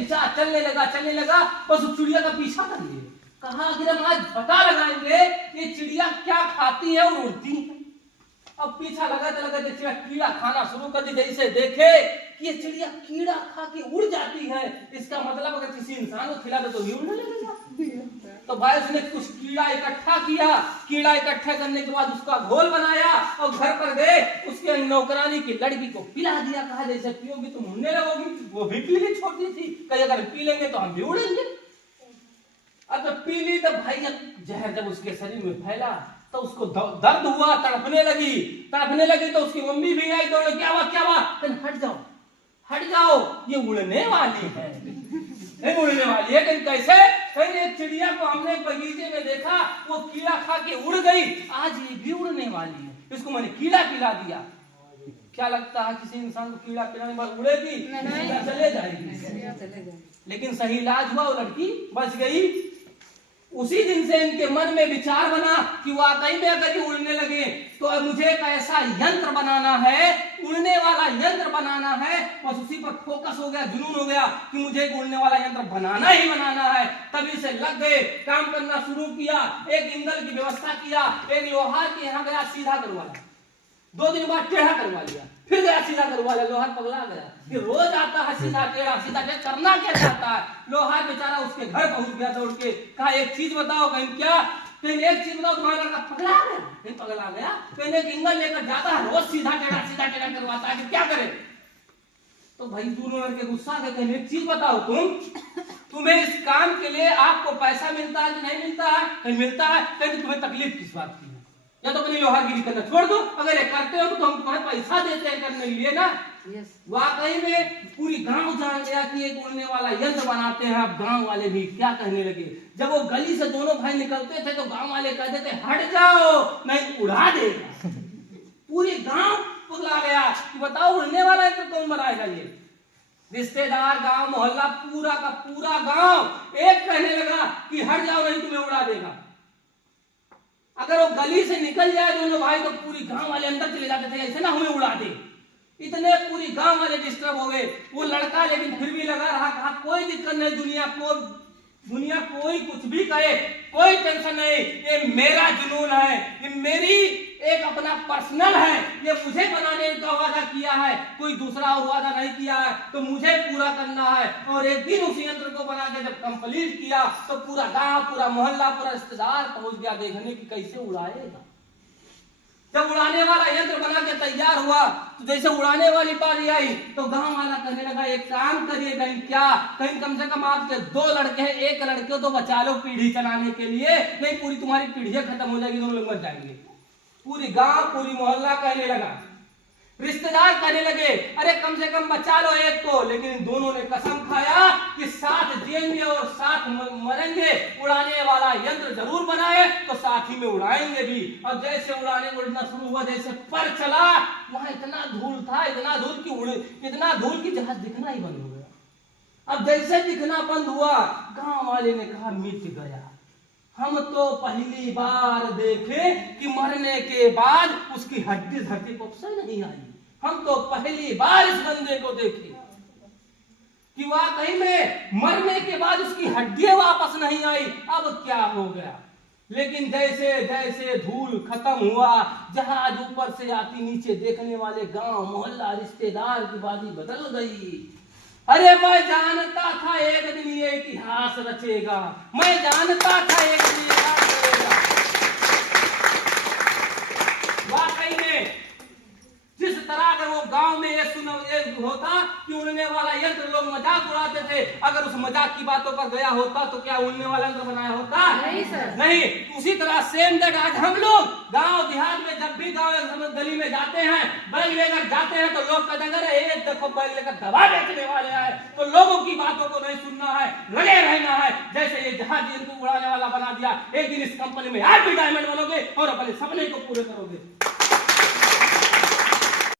खिंचा, चलने लगा, बस उस चिड़िया का पीछा कर लिए। कहा कि हम आज पता लगाएंगे ये चिड़िया क्या खाती है और उड़ती है। अब पीछा लगाते चिड़िया कीड़ा खाना शुरू कर दी। जैसे देखे कि ये चिड़िया कीड़ा खा के उड़ जाती है, इसका मतलब अगर किसी इंसान को खिला दे तो भी उड़ने लगेगा। तो भाई उसने कुछ कीड़ा इकट्ठा किया, कीड़ा इकट्ठा करने के बाद उसका घोल बनाया और घर पर गए उसके नौकरानी की लड़की को पिला दिया। कहा जैसे पियोगी तुम उड़ने लगोगी। वो भी पी ली, छोटी थी, कहीं अगर पी लेंगे तो हम भी उड़ेंगे। अब जब पी ली तो भाई जहर जब उसके शरीर में फैला तो उसको दर्द हुआ, तड़पने लगी। तो उसकी मम्मी भी आई दौड़े, क्या हुआ? हट जाओ, ये उड़ने वाली है। उड़ने वाली है। कहीं कैसे? कहीं एक चिड़िया को हमने बगीचे में देखा, वो कीड़ा खा के उड़ गई, आज ये भी उड़ने वाली है, इसको मैंने कीड़ा पिला दिया। क्या लगता है किसी इंसान को कीड़ा पिलाने के बाद उड़ेगी? चले जाएगी। लेकिन सही इलाज हुआ, वो लड़की बच गई। उसी दिन से इनके मन में विचार बना कि वाकई में अगर ये उड़ने लगे तो मुझे एक ऐसा यंत्र बनाना है, उड़ने वाला यंत्र बनाना है। बस उसी पर फोकस हो गया, जुनून हो गया कि मुझे एक उड़ने वाला यंत्र बनाना ही बनाना है। तभी से लग गए, काम करना शुरू किया, एक इंजन की व्यवस्था किया, एक लोहार के यहाँ गया, सीधा करवा लिया। 2 दिन बाद टेढ़ा करवा लिया, फिर गया सीधा करवा लिया। लोहार पगला गया कि रोज आता है सीधा टेढ़ा करना क्या चाहता है। लोहार बेचारा उसके घर पहुंच गया दौड़ के। कहा एक चीज बताओ। कहीं क्या? कहीं एक चीज बताओ, तुम्हारा लड़का पगला गया? नहीं पगला गया। कहीं एक इंगल लेकर जाता है, रोज सीधा टेढ़ा करवाता है कि क्या करे। तो भाई दोनों लड़के गुस्सा के कहीं एक चीज बताओ, तुम्हें इस काम के लिए आपको पैसा मिलता है कि नहीं मिलता है? कहीं मिलता है। कहीं तुम्हें तकलीफ किस बात की? या तो अपनी लोहारगिरी करना छोड़ दो, अगर ये करते हो तो हम तुम्हें पैसा देते हैं करने के लिए ना। वाकई में पूरी गांव जान गया कि एक उड़ने वाला यंत्र बनाते हैं। अब गांव वाले भी क्या कहने लगे, जब वो गली से दोनों भाई निकलते थे तो गांव वाले कहते थे हट जाओ नहीं उड़ा देगा। पूरी गांव पगला गया कि बताओ उड़ने वाला यंत्र कौन बनाएगा। ये रिश्तेदार, गांव, मोहल्ला, पूरा का पूरा गांव एक कहने लगा कि हट जाओ नहीं तुम्हें उड़ा देगा। अगर वो गली से निकल जाए दोनों भाई तो पूरी गांव वाले अंदर चले जाते थे, ऐसे ना हमें उड़ा दे। इतने पूरी गांव वाले डिस्टर्ब हो गए। वो लड़का लेकिन फिर भी लगा रहा, कहा कोई दिक्कत नहीं, दुनिया कोई कुछ भी कहे, कोई टेंशन नहीं, ये मेरा जुनून है, ये मेरी एक अपना पर्सनल है, ये मुझे बनाने का वादा किया है, कोई दूसरा और वादा नहीं किया है, तो मुझे पूरा करना है। और एक दिन उस यंत्र को बना के जब कंप्लीट किया तो पूरा गांव, पूरा मोहल्ला, पूरा रिश्तेदार पहुंच गया देखने की कैसे उड़ाएगा। जब उड़ाने वाला यंत्र बना के तैयार हुआ तो जैसे उड़ाने वाली बारी आई तो गांव वाला कहने लगा एक काम करिए, कहीं कम से कम आपके 2 लड़के हैं, एक लड़के तो बचा लो पीढ़ी चलाने के लिए, नहीं पूरी तुम्हारी पीढ़ियां खत्म हो जाएगी, दोनों लोग मर जाएंगे। पूरी गांव, पूरी मोहल्ला कहने लगा, रिश्तेदार कहने लगे अरे कम से कम बचा लो एक को। लेकिन दोनों ने कसम खाया कि साथ जिएंगे और साथ मरेंगे, उड़ाने वाला यंत्र जरूर बनाए तो साथ ही में उड़ाएंगे भी। और जैसे उड़ना शुरू हुआ, जैसे पर चला, वहां इतना धूल था, इतना धूल की जहाज दिखना ही बंद हो गया। अब जैसे दिखना बंद हुआ, गांव वाले ने कहा मिट गया। हम तो पहली बार देखे कि मरने के बाद उसकी हड्डी धरती पर से नहीं आई। हम तो पहली बार इस बंदे को देखे कि वाकई में मरने के बाद उसकी हड्डियां वापस नहीं आई। अब क्या हो गया? लेकिन जैसे जैसे धूल खत्म हुआ, जहाज ऊपर से आती नीचे देखने वाले गांव, मोहल्ला, रिश्तेदार की बाजी बदल गई। अरे मैं जानता था एक दिन ये इतिहास रचेगा, मैं जानता था एक दिन ये इतिहास करेगा। वाकई में जिस तरह अगर वो गांव में ये होता कि उड़ने वाला यंत्र लोग मजाक उड़ाते थे, अगर उस मजाक की बातों पर गया होता तो क्या उड़ने वाला यंत्र बनाया होता? नहीं सर, नहीं। उसी तरह सेम दैट आज हम लोग गांव देहात में जब भी गांव गली में जाते हैं, बैग लेकर जाते हैं तो लोग कहते हैं देखो बैग लेकर दवा बेचने वाले आए। तो लोगों की बातों को नहीं सुनना है, लगे रहना है। जैसे ये जहाज इनको उड़ाने वाला बना दिया, एक दिन इस कंपनी में आप भी डायमंड बनोगे और अपने सपने को पूरे करोगे।